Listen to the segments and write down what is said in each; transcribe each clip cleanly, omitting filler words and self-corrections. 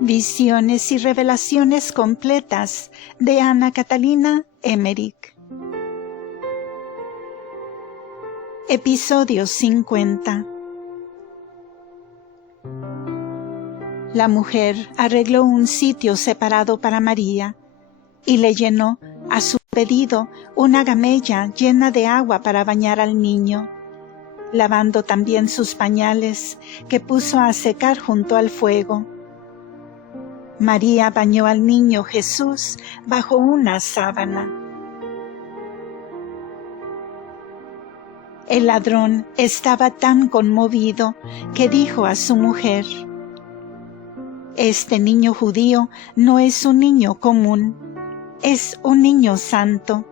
Visiones y revelaciones completas de Ana Catalina Emmerich. Episodio 50. La mujer arregló un sitio separado para María y le llenó, a su pedido, una gamella llena de agua para bañar al niño, lavando también sus pañales que puso a secar junto al fuego. María bañó al niño Jesús bajo una sábana. El ladrón estaba tan conmovido que dijo a su mujer: «Este niño judío no es un niño común, es un niño santo.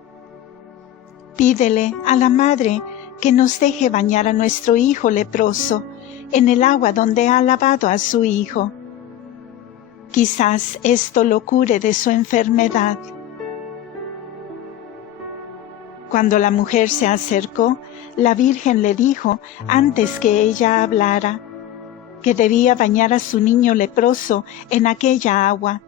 Pídele a la madre que nos deje bañar a nuestro hijo leproso en el agua donde ha lavado a su hijo. Quizás esto lo cure de su enfermedad». Cuando la mujer se acercó, la Virgen le dijo, antes que ella hablara, que debía bañar a su niño leproso en aquella agua.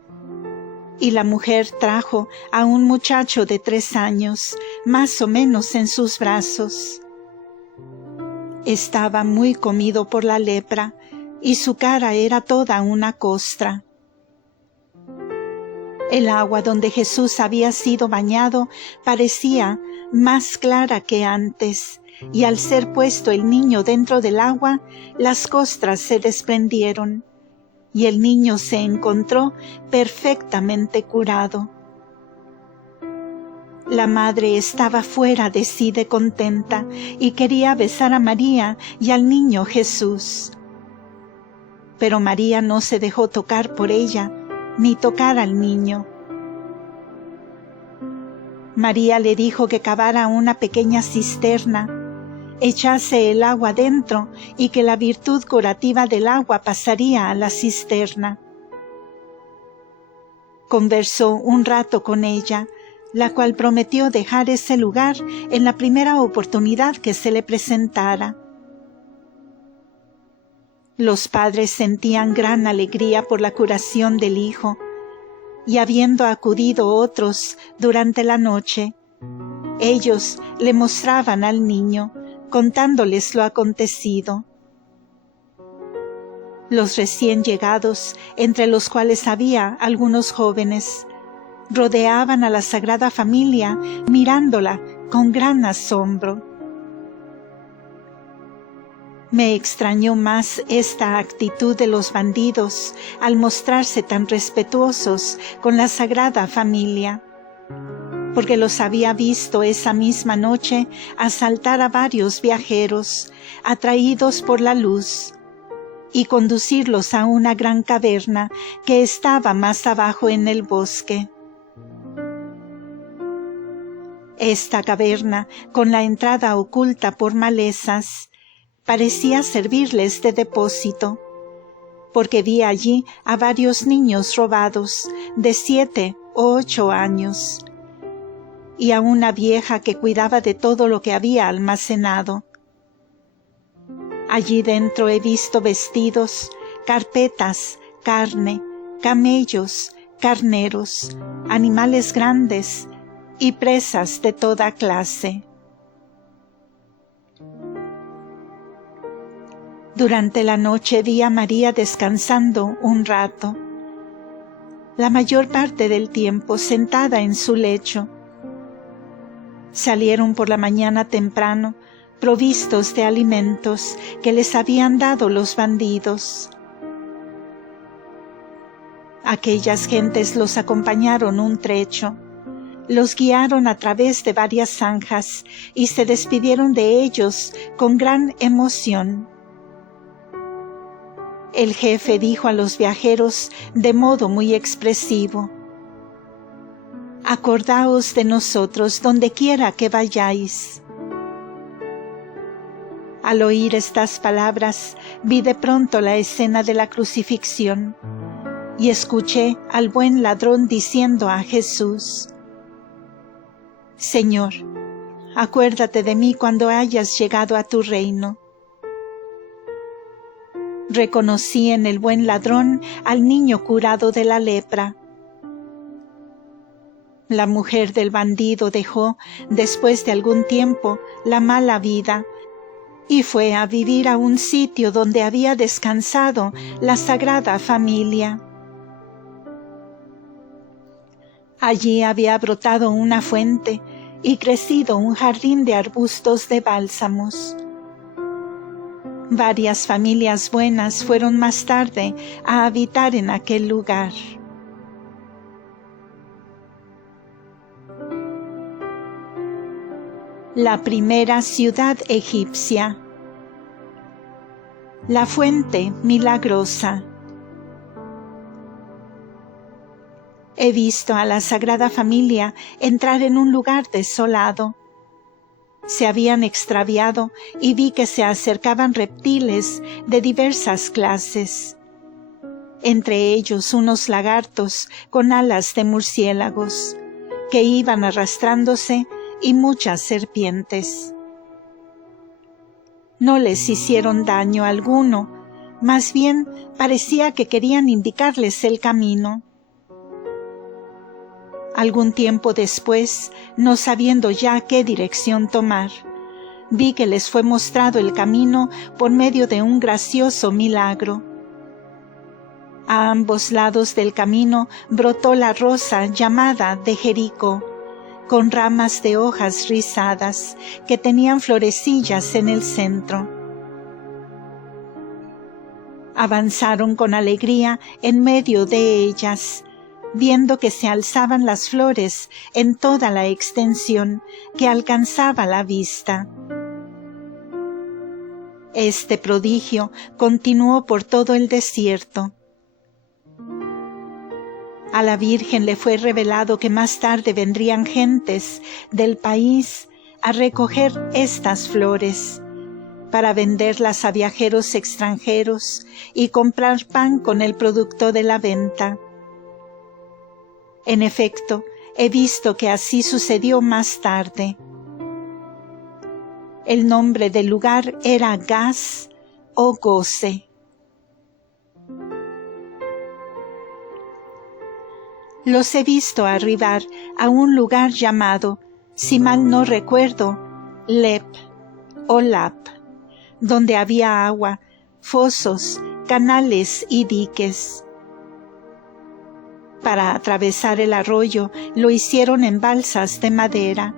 Y la mujer trajo a un muchacho de 3 años, más o menos en sus brazos. Estaba muy comido por la lepra, y su cara era toda una costra. El agua donde Jesús había sido bañado parecía más clara que antes, y al ser puesto el niño dentro del agua, las costras se desprendieron, y el niño se encontró perfectamente curado. La madre estaba fuera de sí de contenta y quería besar a María y al niño Jesús. Pero María no se dejó tocar por ella, ni tocar al niño. María le dijo que cavara una pequeña cisterna, echase el agua dentro y que la virtud curativa del agua pasaría a la cisterna. Conversó un rato con ella, la cual prometió dejar ese lugar en la primera oportunidad que se le presentara. Los padres sentían gran alegría por la curación del hijo, y habiendo acudido otros durante la noche, ellos le mostraban al niño, contándoles lo acontecido. Los recién llegados, entre los cuales había algunos jóvenes, rodeaban a la Sagrada Familia mirándola con gran asombro. Me extrañó más esta actitud de los bandidos al mostrarse tan respetuosos con la Sagrada Familia, porque los había visto esa misma noche asaltar a varios viajeros, atraídos por la luz, y conducirlos a una gran caverna que estaba más abajo en el bosque. Esta caverna, con la entrada oculta por malezas, parecía servirles de depósito, porque vi allí a varios niños robados de 7 o 8 años, y a una vieja que cuidaba de todo lo que había almacenado. Allí dentro he visto vestidos, carpetas, carne, camellos, carneros, animales grandes y presas de toda clase. Durante la noche vi a María descansando un rato, la mayor parte del tiempo sentada en su lecho. Salieron por la mañana temprano, provistos de alimentos que les habían dado los bandidos. Aquellas gentes los acompañaron un trecho, los guiaron a través de varias zanjas y se despidieron de ellos con gran emoción. El jefe dijo a los viajeros de modo muy expresivo: «Acordaos de nosotros donde quiera que vayáis». Al oír estas palabras, vi de pronto la escena de la crucifixión y escuché al buen ladrón diciendo a Jesús: Señor, acuérdate de mí cuando hayas llegado a tu reino. Reconocí en el buen ladrón al niño curado de la lepra. La mujer del bandido dejó, después de algún tiempo, la mala vida y fue a vivir a un sitio donde había descansado la Sagrada Familia. Allí había brotado una fuente y crecido un jardín de arbustos de bálsamos. Varias familias buenas fueron más tarde a habitar en aquel lugar. La primera ciudad egipcia. La fuente milagrosa. He visto a la Sagrada Familia entrar en un lugar desolado. Se habían extraviado y vi que se acercaban reptiles de diversas clases. Entre ellos unos lagartos con alas de murciélagos, que iban arrastrándose, y muchas serpientes. No les hicieron daño alguno, más bien parecía que querían indicarles el camino. Algún tiempo después, no sabiendo ya qué dirección tomar, vi que les fue mostrado el camino por medio de un gracioso milagro. A ambos lados del camino brotó la rosa llamada de Jericó, con ramas de hojas rizadas que tenían florecillas en el centro. Avanzaron con alegría en medio de ellas, viendo que se alzaban las flores en toda la extensión que alcanzaba la vista. Este prodigio continuó por todo el desierto. A la Virgen le fue revelado que más tarde vendrían gentes del país a recoger estas flores, para venderlas a viajeros extranjeros y comprar pan con el producto de la venta. En efecto, he visto que así sucedió más tarde. El nombre del lugar era Gaz o Goce. Los he visto arribar a un lugar llamado, si mal no recuerdo, Lep o Lap, donde había agua, fosos, canales y diques. Para atravesar el arroyo lo hicieron en balsas de madera,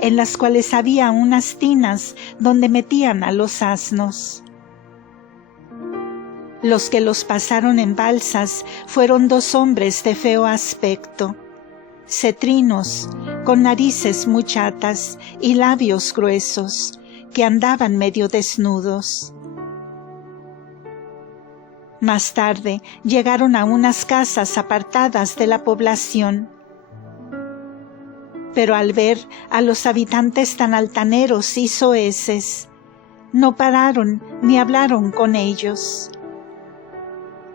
en las cuales había unas tinas donde metían a los asnos. Los que los pasaron en balsas fueron 2 hombres de feo aspecto, cetrinos, con narices muy chatas y labios gruesos, que andaban medio desnudos. Más tarde llegaron a unas casas apartadas de la población, pero al ver a los habitantes tan altaneros y soeces, no pararon ni hablaron con ellos.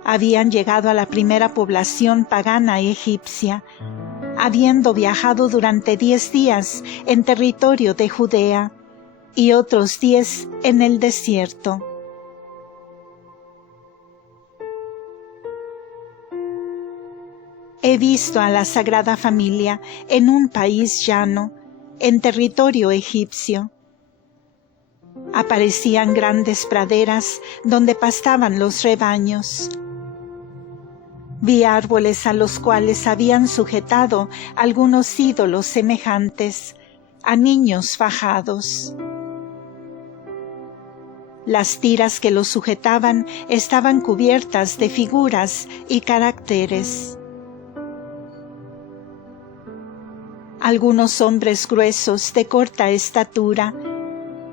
Habían llegado a la primera población pagana egipcia, habiendo viajado durante 10 días en territorio de Judea y otros 10 en el desierto. He visto a la Sagrada Familia en un país llano, en territorio egipcio. Aparecían grandes praderas donde pastaban los rebaños. Vi árboles a los cuales habían sujetado algunos ídolos semejantes a niños fajados. Las tiras que los sujetaban estaban cubiertas de figuras y caracteres. Algunos hombres gruesos de corta estatura,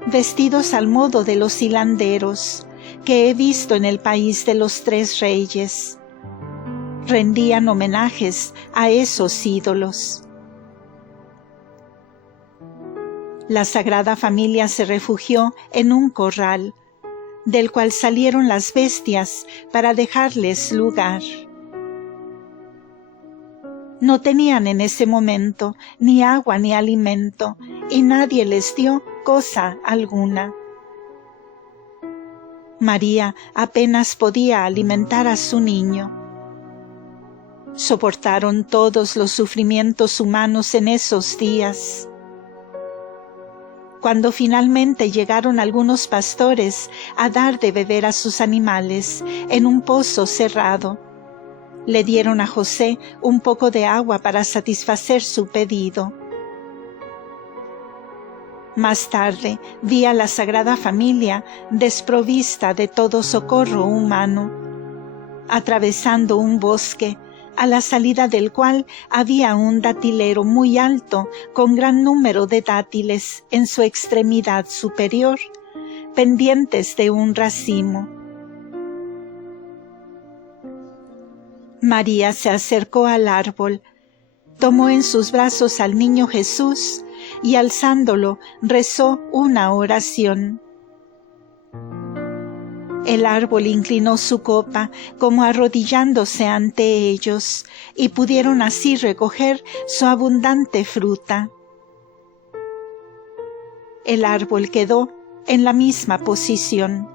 vestidos al modo de los hilanderos, que he visto en el país de los 3 reyes, rendían homenajes a esos ídolos. La Sagrada Familia se refugió en un corral, del cual salieron las bestias para dejarles lugar. No tenían en ese momento ni agua ni alimento, y nadie les dio cosa alguna. María apenas podía alimentar a su niño. Soportaron todos los sufrimientos humanos en esos días. Cuando finalmente llegaron algunos pastores a dar de beber a sus animales en un pozo cerrado, le dieron a José un poco de agua para satisfacer su pedido. Más tarde vi a la Sagrada Familia desprovista de todo socorro humano, atravesando un bosque, a la salida del cual había un datilero muy alto con gran número de dátiles en su extremidad superior, pendientes de un racimo. María se acercó al árbol, tomó en sus brazos al niño Jesús y alzándolo rezó una oración. El árbol inclinó su copa como arrodillándose ante ellos, y pudieron así recoger su abundante fruta. El árbol quedó en la misma posición.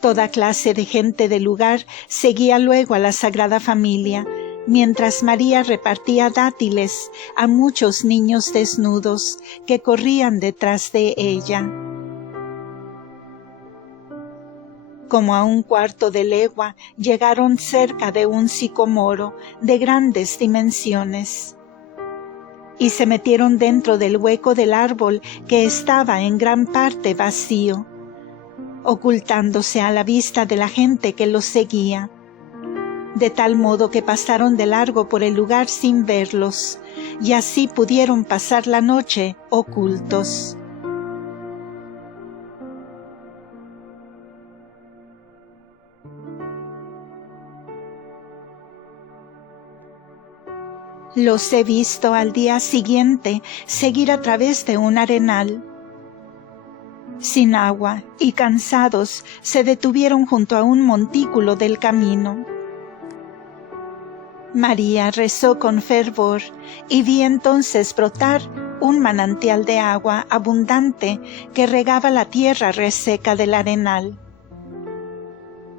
Toda clase de gente del lugar seguía luego a la Sagrada Familia, mientras María repartía dátiles a muchos niños desnudos que corrían detrás de ella. Como a 1/4 de legua llegaron cerca de un sicomoro de grandes dimensiones, y se metieron dentro del hueco del árbol que estaba en gran parte vacío, ocultándose a la vista de la gente que los seguía, de tal modo que pasaron de largo por el lugar sin verlos, y así pudieron pasar la noche ocultos. Los he visto al día siguiente seguir a través de un arenal. Sin agua y cansados, se detuvieron junto a un montículo del camino. María rezó con fervor y vi entonces brotar un manantial de agua abundante que regaba la tierra reseca del arenal.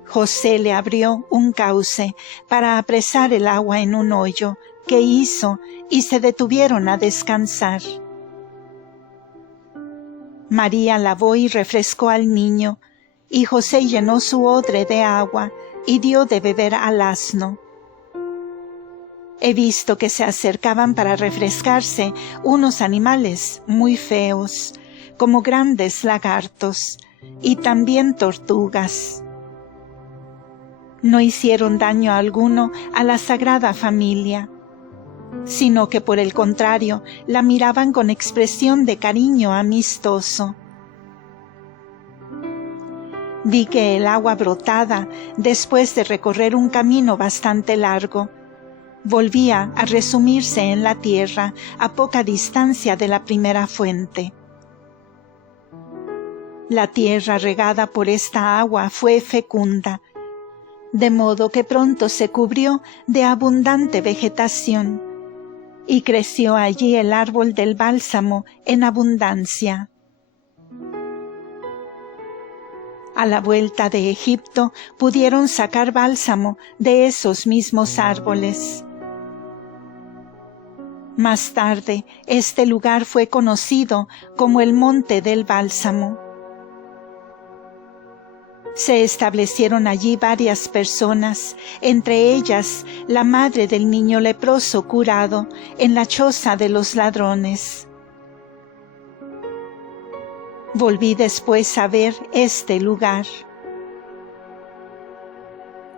José le abrió un cauce para apresar el agua en un hoyo que hizo, y se detuvieron a descansar. María lavó y refrescó al niño, y José llenó su odre de agua y dio de beber al asno. He visto que se acercaban para refrescarse unos animales muy feos, como grandes lagartos, y también tortugas. No hicieron daño alguno a la Sagrada Familia, sino que por el contrario la miraban con expresión de cariño amistoso. Vi que el agua brotada, después de recorrer un camino bastante largo, volvía a resumirse en la tierra a poca distancia de la primera fuente. La tierra regada por esta agua fue fecunda, de modo que pronto se cubrió de abundante vegetación, y creció allí el árbol del bálsamo en abundancia. A la vuelta de Egipto pudieron sacar bálsamo de esos mismos árboles. Más tarde, este lugar fue conocido como el Monte del Bálsamo. Se establecieron allí varias personas, entre ellas la madre del niño leproso curado en la choza de los ladrones. Volví después a ver este lugar.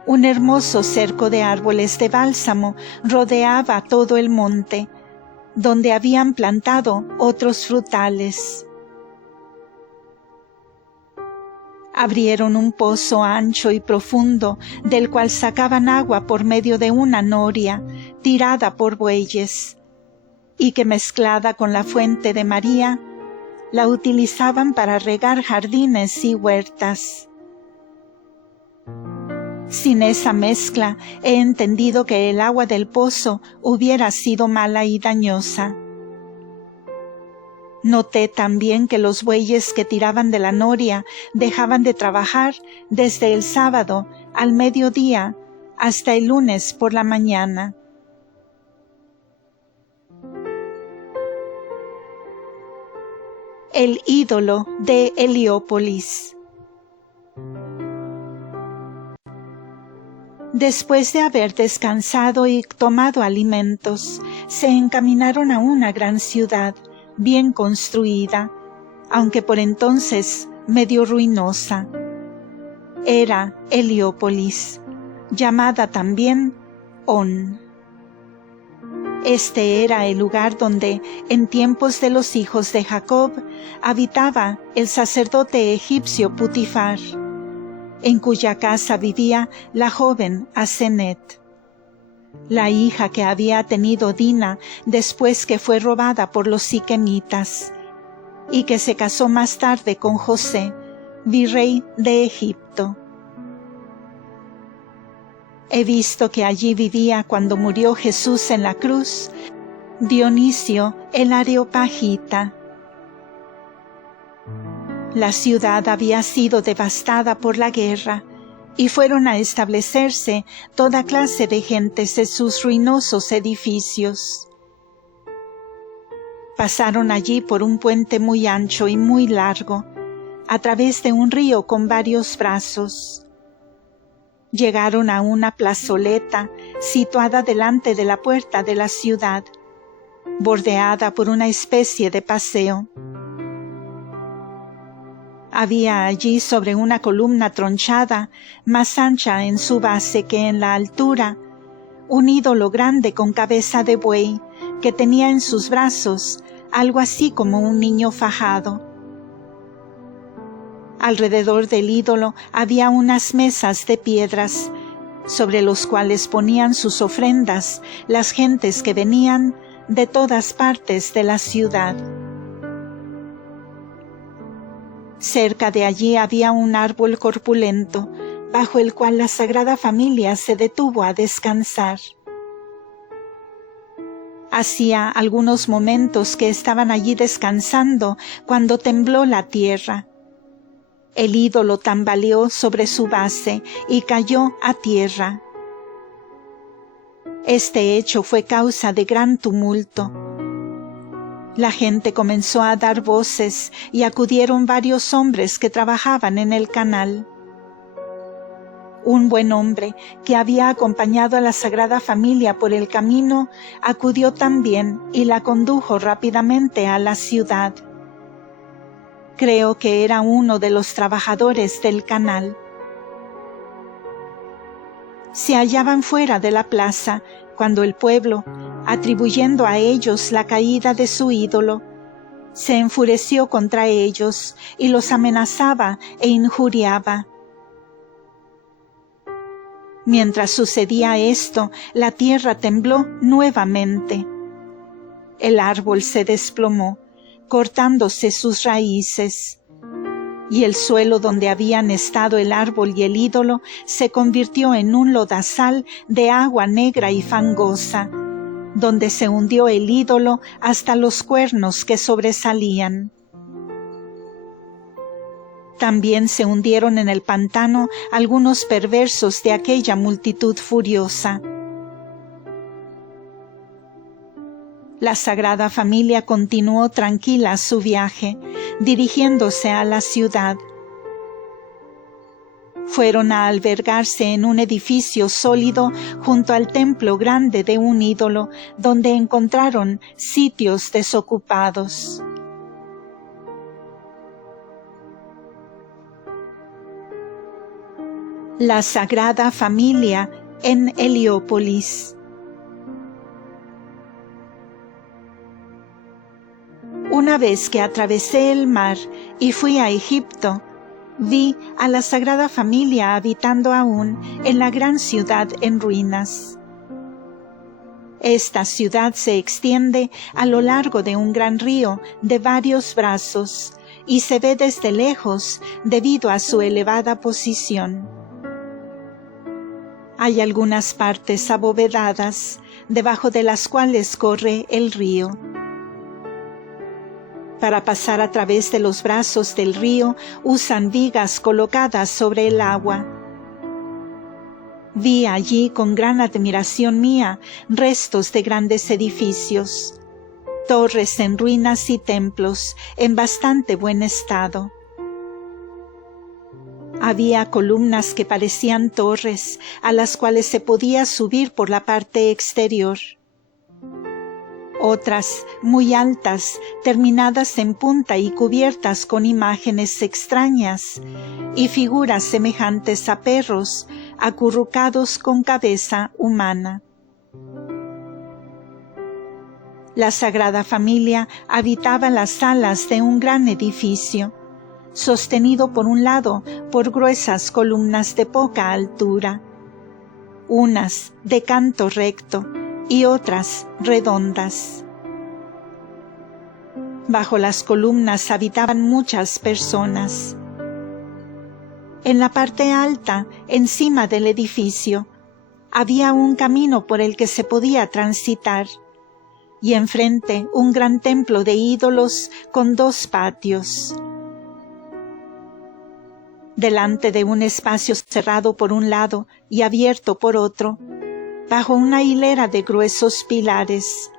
Un hermoso cerco de árboles de bálsamo rodeaba todo el monte, donde habían plantado otros frutales. Abrieron un pozo ancho y profundo, del cual sacaban agua por medio de una noria, tirada por bueyes, y que mezclada con la fuente de María, la utilizaban para regar jardines y huertas. Sin esa mezcla, he entendido que el agua del pozo hubiera sido mala y dañosa. Noté también que los bueyes que tiraban de la noria dejaban de trabajar desde el sábado al mediodía hasta el lunes por la mañana. El ídolo de Heliópolis. Después de haber descansado y tomado alimentos, se encaminaron a una gran ciudad, bien construida, aunque por entonces medio ruinosa. Era Heliópolis, llamada también On. Este era el lugar donde, en tiempos de los hijos de Jacob, habitaba el sacerdote egipcio Putifar, en cuya casa vivía la joven Asenet, la hija que había tenido Dina después que fue robada por los siquemitas, y que se casó más tarde con José, virrey de Egipto. He visto que allí vivía cuando murió Jesús en la cruz, Dionisio el Areopagita. La ciudad había sido devastada por la guerra, y fueron a establecerse toda clase de gentes en sus ruinosos edificios. Pasaron allí por un puente muy ancho y muy largo, a través de un río con varios brazos. Llegaron a una plazoleta situada delante de la puerta de la ciudad, bordeada por una especie de paseo. Había allí sobre una columna tronchada, más ancha en su base que en la altura, un ídolo grande con cabeza de buey, que tenía en sus brazos algo así como un niño fajado. Alrededor del ídolo había unas mesas de piedras, sobre los cuales ponían sus ofrendas las gentes que venían de todas partes de la ciudad. Cerca de allí había un árbol corpulento, bajo el cual la Sagrada Familia se detuvo a descansar. Hacía algunos momentos que estaban allí descansando cuando tembló la tierra. El ídolo tambaleó sobre su base y cayó a tierra. Este hecho fue causa de gran tumulto. La gente comenzó a dar voces y acudieron varios hombres que trabajaban en el canal. Un buen hombre que había acompañado a la Sagrada Familia por el camino acudió también y la condujo rápidamente a la ciudad. Creo que era uno de los trabajadores del canal. Se hallaban fuera de la plaza cuando el pueblo, atribuyendo a ellos la caída de su ídolo, se enfureció contra ellos y los amenazaba e injuriaba. Mientras sucedía esto, la tierra tembló nuevamente. El árbol se desplomó, cortándose sus raíces, y el suelo donde habían estado el árbol y el ídolo se convirtió en un lodazal de agua negra y fangosa, donde se hundió el ídolo hasta los cuernos que sobresalían. También se hundieron en el pantano algunos perversos de aquella multitud furiosa. La Sagrada Familia continuó tranquila su viaje, dirigiéndose a la ciudad. Fueron a albergarse en un edificio sólido junto al templo grande de un ídolo, donde encontraron sitios desocupados. La Sagrada Familia en Heliópolis. Una vez que atravesé el mar y fui a Egipto, vi a la Sagrada Familia habitando aún en la gran ciudad en ruinas. Esta ciudad se extiende a lo largo de un gran río de varios brazos y se ve desde lejos debido a su elevada posición. Hay algunas partes abovedadas, debajo de las cuales corre el río. Para pasar a través de los brazos del río usan vigas colocadas sobre el agua. Vi allí con gran admiración mía restos de grandes edificios, torres en ruinas y templos en bastante buen estado. Había columnas que parecían torres, a las cuales se podía subir por la parte exterior. Otras, muy altas, terminadas en punta y cubiertas con imágenes extrañas, y figuras semejantes a perros, acurrucados con cabeza humana. La Sagrada Familia habitaba las salas de un gran edificio, sostenido por un lado por gruesas columnas de poca altura, unas de canto recto y otras redondas. Bajo las columnas habitaban muchas personas. En la parte alta, encima del edificio, había un camino por el que se podía transitar, y enfrente un gran templo de ídolos con 2 patios. Delante de un espacio cerrado por un lado y abierto por otro, bajo una hilera de gruesos pilares,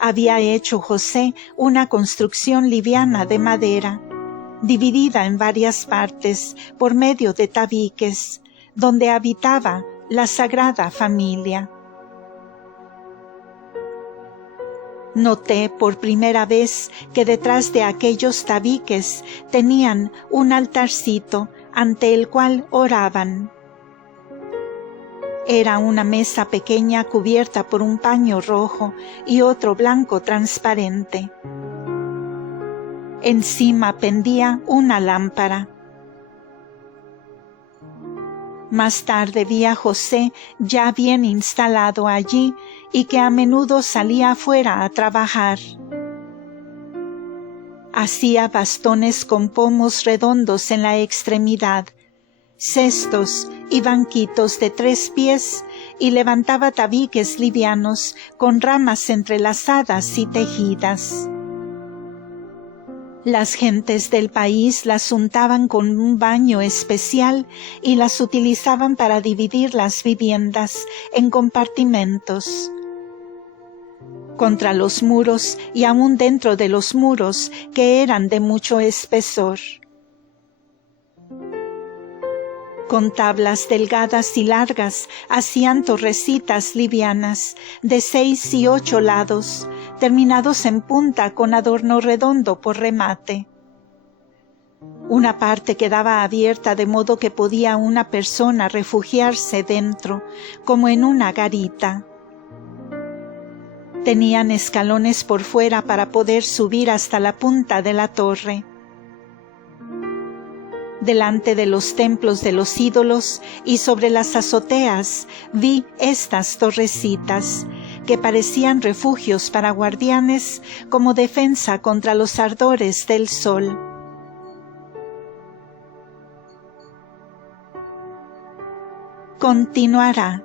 había hecho José una construcción liviana de madera, dividida en varias partes por medio de tabiques, donde habitaba la Sagrada Familia. Noté por primera vez que detrás de aquellos tabiques tenían un altarcito ante el cual oraban. Era una mesa pequeña cubierta por un paño rojo y otro blanco transparente. Encima pendía una lámpara. Más tarde vi a José ya bien instalado allí y que a menudo salía afuera a trabajar. Hacía bastones con pomos redondos en la extremidad, cestos y banquitos de 3 pies, y levantaba tabiques livianos con ramas entrelazadas y tejidas. Las gentes del país las untaban con un baño especial y las utilizaban para dividir las viviendas en compartimentos. Contra los muros y aún dentro de los muros, que eran de mucho espesor. Con tablas delgadas y largas hacían torrecitas livianas de 6 y 8 lados, terminados en punta con adorno redondo por remate. Una parte quedaba abierta de modo que podía una persona refugiarse dentro, como en una garita. Tenían escalones por fuera para poder subir hasta la punta de la torre. Delante de los templos de los ídolos y sobre las azoteas vi estas torrecitas, que parecían refugios para guardianes como defensa contra los ardores del sol. Continuará.